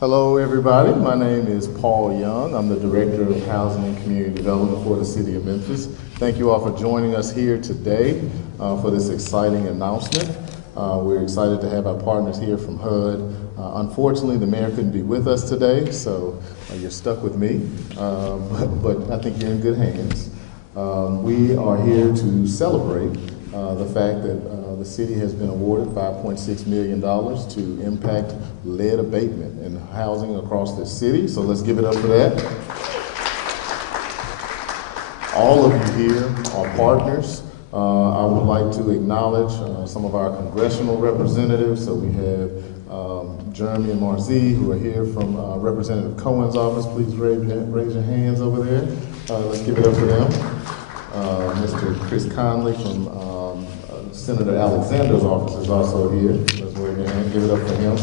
Hello, everybody. My name is Paul Young. I'm the Director of Housing and Community Development for the City of Memphis. Thank you all for joining us here today for this exciting announcement. We're excited to have our partners here from HUD. Unfortunately, the mayor couldn't be with us today, so you're stuck with me, but I think you're in good hands. We are here to celebrate the fact that the city has been awarded $5.6 million to impact lead abatement in housing across the city. So let's give it up for that. All of you here are partners. I would like to acknowledge some of our congressional representatives. So we have Jeremy and Marzie, who are here from Representative Cohen's office. Please raise your hands over there. Let's give it up for them. Mr. Chris Conley from Senator Alexander's office is also here. Let's wave your hand, give it up for him.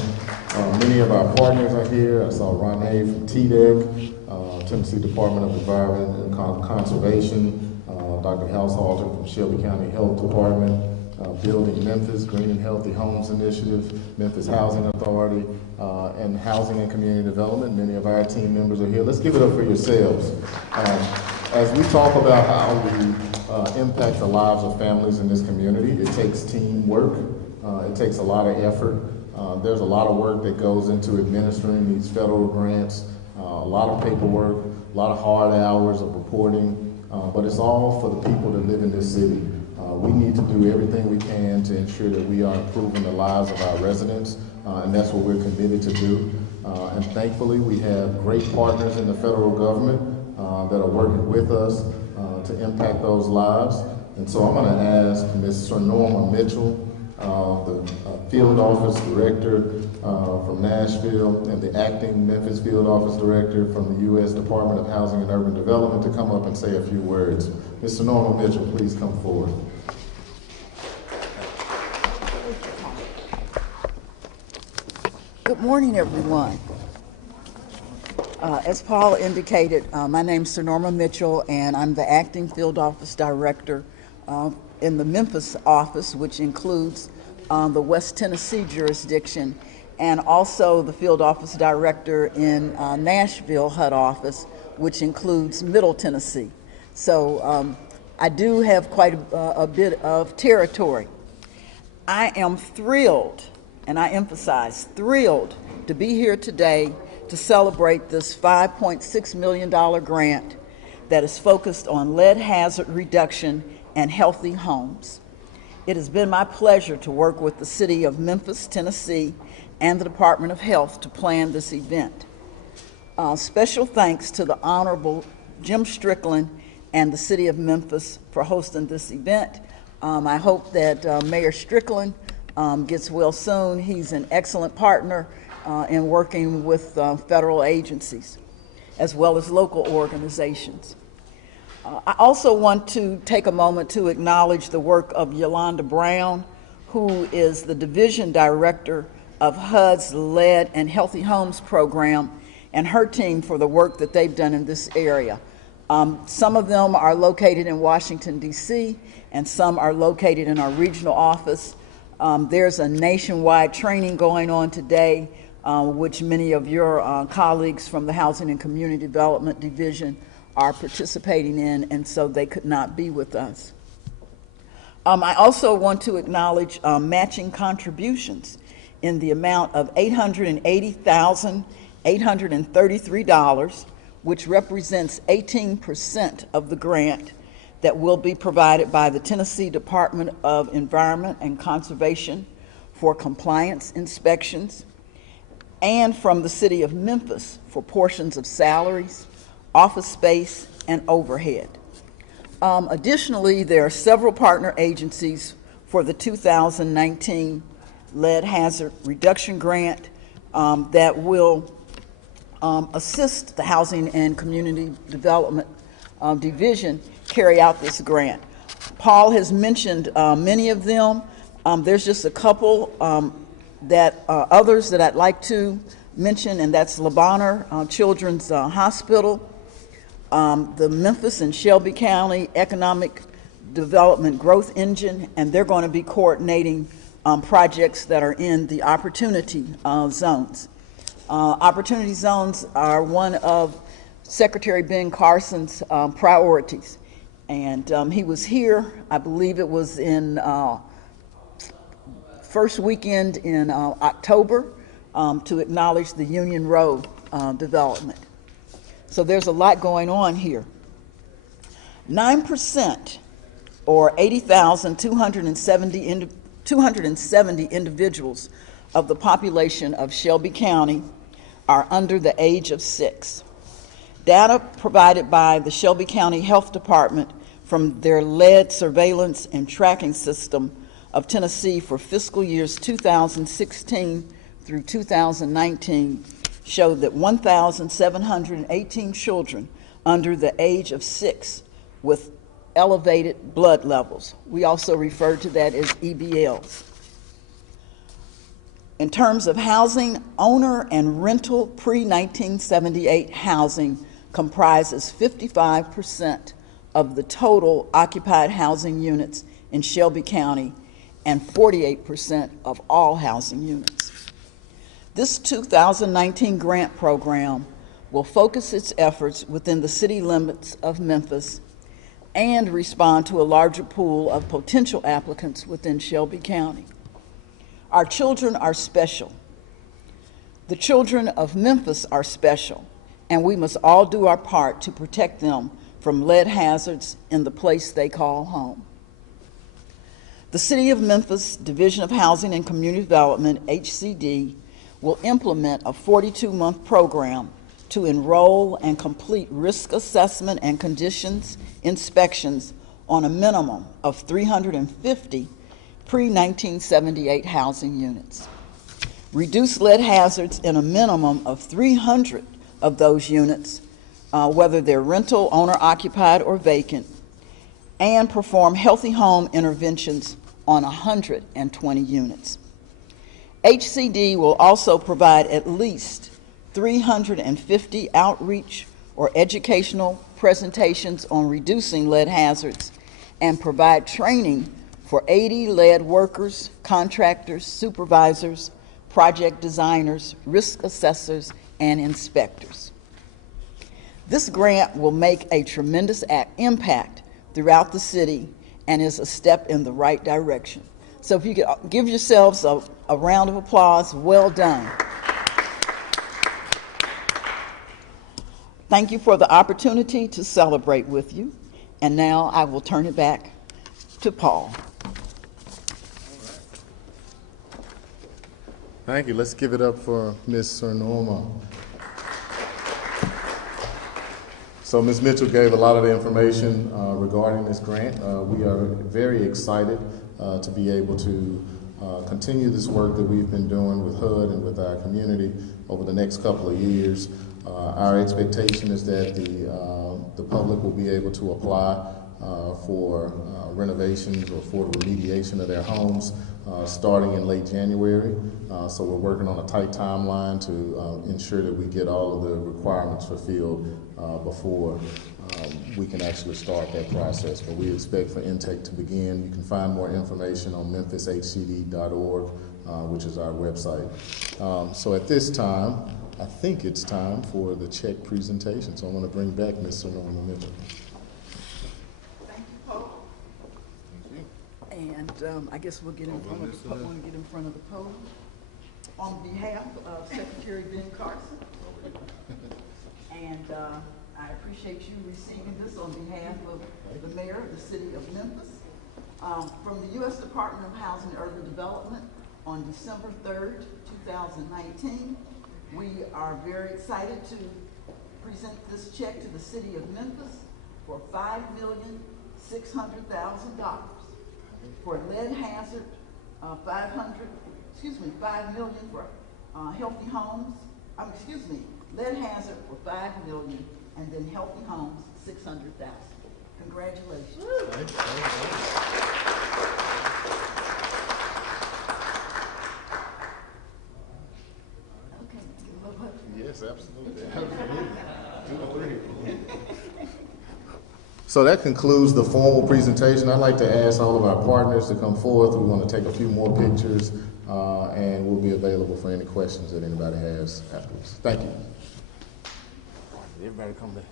Many of our partners are here. I saw Ronnie from TDEC, Tennessee Department of Environment and Conservation, Dr. Househalter from Shelby County Health Department, Building Memphis, Green and Healthy Homes Initiative, Memphis Housing Authority, and Housing and Community Development. Many of our team members are here. Let's give it up for yourselves. As we talk about how we impact the lives of families in this community, it takes teamwork. It takes a lot of effort. There's a lot of work that goes into administering these federal grants, a lot of paperwork, a lot of hard hours of reporting, but it's all for the people that live in this city. We need to do everything we can to ensure that we are improving the lives of our residents, and that's what we're committed to do. And thankfully, we have great partners in the federal government that are working with us to impact those lives. And so I'm going to ask Ms. Norma Mitchell, the field office director from Nashville and the acting Memphis field office director from the U.S. Department of Housing and Urban Development to come up and say a few words. Mr. Norma Mitchell, please come forward. Good morning, everyone. As Paul indicated, my name is Norma Mitchell, and I'm the acting field office director in the Memphis office, which includes the West Tennessee jurisdiction, and also the field office director in Nashville HUD office, which includes Middle Tennessee. So I do have quite a bit of territory. I am thrilled, and I emphasize thrilled, to be here today to celebrate this $5.6 million grant that is focused on lead hazard reduction and healthy homes. It has been my pleasure to work with the City of Memphis, Tennessee, and the Department of Health to plan this event. Special thanks to the Honorable Jim Strickland and the City of Memphis for hosting this event. I hope that Mayor Strickland gets well soon. He's an excellent partner in working with federal agencies as well as local organizations. I also want to take a moment to acknowledge the work of Yolanda Brown, who is the Division Director of HUD's Lead and Healthy Homes program, and her team for the work that they've done in this area. Some of them are located in Washington, D.C., and some are located in our regional office. There's a nationwide training going on today, which many of your colleagues from the Housing and Community Development Division are participating in, and so they could not be with us. I also want to acknowledge matching contributions in the amount of $880,833, which represents 18% of the grant that will be provided by the Tennessee Department of Environment and Conservation for compliance inspections, and from the City of Memphis for portions of salaries, office space, and overhead. Additionally, there are several partner agencies for the 2019 Lead Hazard Reduction Grant that will assist the Housing and Community Development Division carry out this grant. Paul has mentioned many of them. There's just a couple others that I'd like to mention, and that's LeBonner Children's Hospital, the Memphis and Shelby County Economic Development Growth Engine, and they're going to be coordinating projects that are in the opportunity zones. Opportunity zones are one of Secretary Ben Carson's priorities. And he was here, I believe it was in first weekend in October, to acknowledge the Union Road development. So there's a lot going on here. 9%, or 80,270 individuals of the population of Shelby County are under the age of 6. Data provided by the Shelby County Health Department from their lead surveillance and tracking system of Tennessee for fiscal years 2016 through 2019 showed that 1,718 children under the age of 6 with elevated blood levels. We also refer to that as EBLs. In terms of housing, owner and rental pre-1978 housing comprises 55% of the total occupied housing units in Shelby County and 48% of all housing units. This 2019 grant program will focus its efforts within the city limits of Memphis and respond to a larger pool of potential applicants within Shelby County. Our children are special. The children of Memphis are special, and we must all do our part to protect them from lead hazards in the place they call home. The City of Memphis Division of Housing and Community Development, HCD, will implement a 42-month program to enroll and complete risk assessment and conditions inspections on a minimum of 350 pre-1978 housing units. Reduce lead hazards in a minimum of 300 of those units, whether they're rental, owner-occupied, or vacant, and perform healthy home interventions on 120 units. HCD will also provide at least 350 outreach or educational presentations on reducing lead hazards and provide training for 80 lead workers, contractors, supervisors, project designers, risk assessors, and inspectors. This grant will make a tremendous impact throughout the city and is a step in the right direction. So if you could give yourselves a round of applause, well done. Thank you for the opportunity to celebrate with you. And now I will turn it back to Paul. Thank you. Let's give it up for Ms. Sir Norma. So Ms. Mitchell gave a lot of the information regarding this grant. We are very excited to be able to continue this work that we've been doing with HUD and with our community over the next couple of years. Our expectation is that the public will be able to apply for renovations or for the remediation of their homes starting in late January. So we're working on a tight timeline to ensure that we get all of the requirements fulfilled before we can actually start that process. But we expect for intake to begin. You can find more information on memphishcd.org, which is our website. So at this time, I think it's time for the check presentation. So I'm going to bring back Ms. Norma Mitchell. Thank you, Paul. Thank you. And I guess we'll get in front of the podium. On behalf of Secretary Ben Carson, and I appreciate you receiving this on behalf of the mayor of the city of Memphis. From the U.S. Department of Housing and Urban Development on December 3rd, 2019, we are very excited to present this check to the city of Memphis for $5,600,000 for lead hazard, $5 million for healthy homes. Lead hazard for $5 million, and then healthy homes $600,000. Congratulations. Okay. Yes, absolutely. So that concludes the formal presentation. I'd like to ask all of our partners to come forth. We want to take a few more pictures and we'll be available for any questions that anybody has afterwards. Thank you. Everybody come back.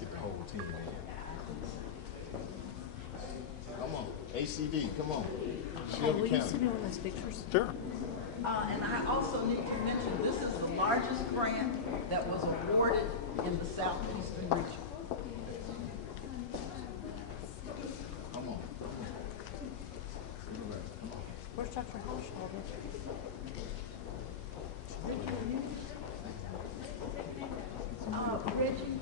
Get the whole team in. Come on, ACD, come on. Shelby Will you County. send me all those pictures? Sure. And I also need to mention, this is the largest grant that was awarded in the southeastern region. Come on. Where's Dr. Householder? Reggie?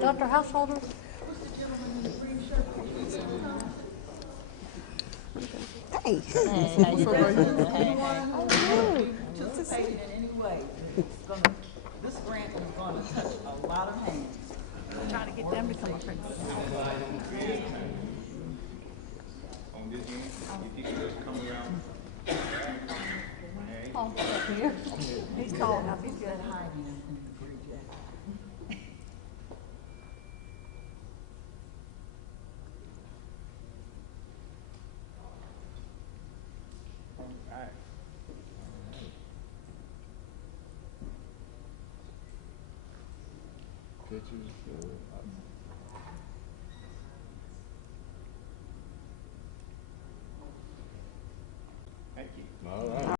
Dr. Householder? Hey. Participate in any way. This grant is gonna touch a lot of hands. Trying to get them to come up here. On this end, if you could just come around. Oh, up here. He's tall enough, he's good. Pictures. Thank you. All right.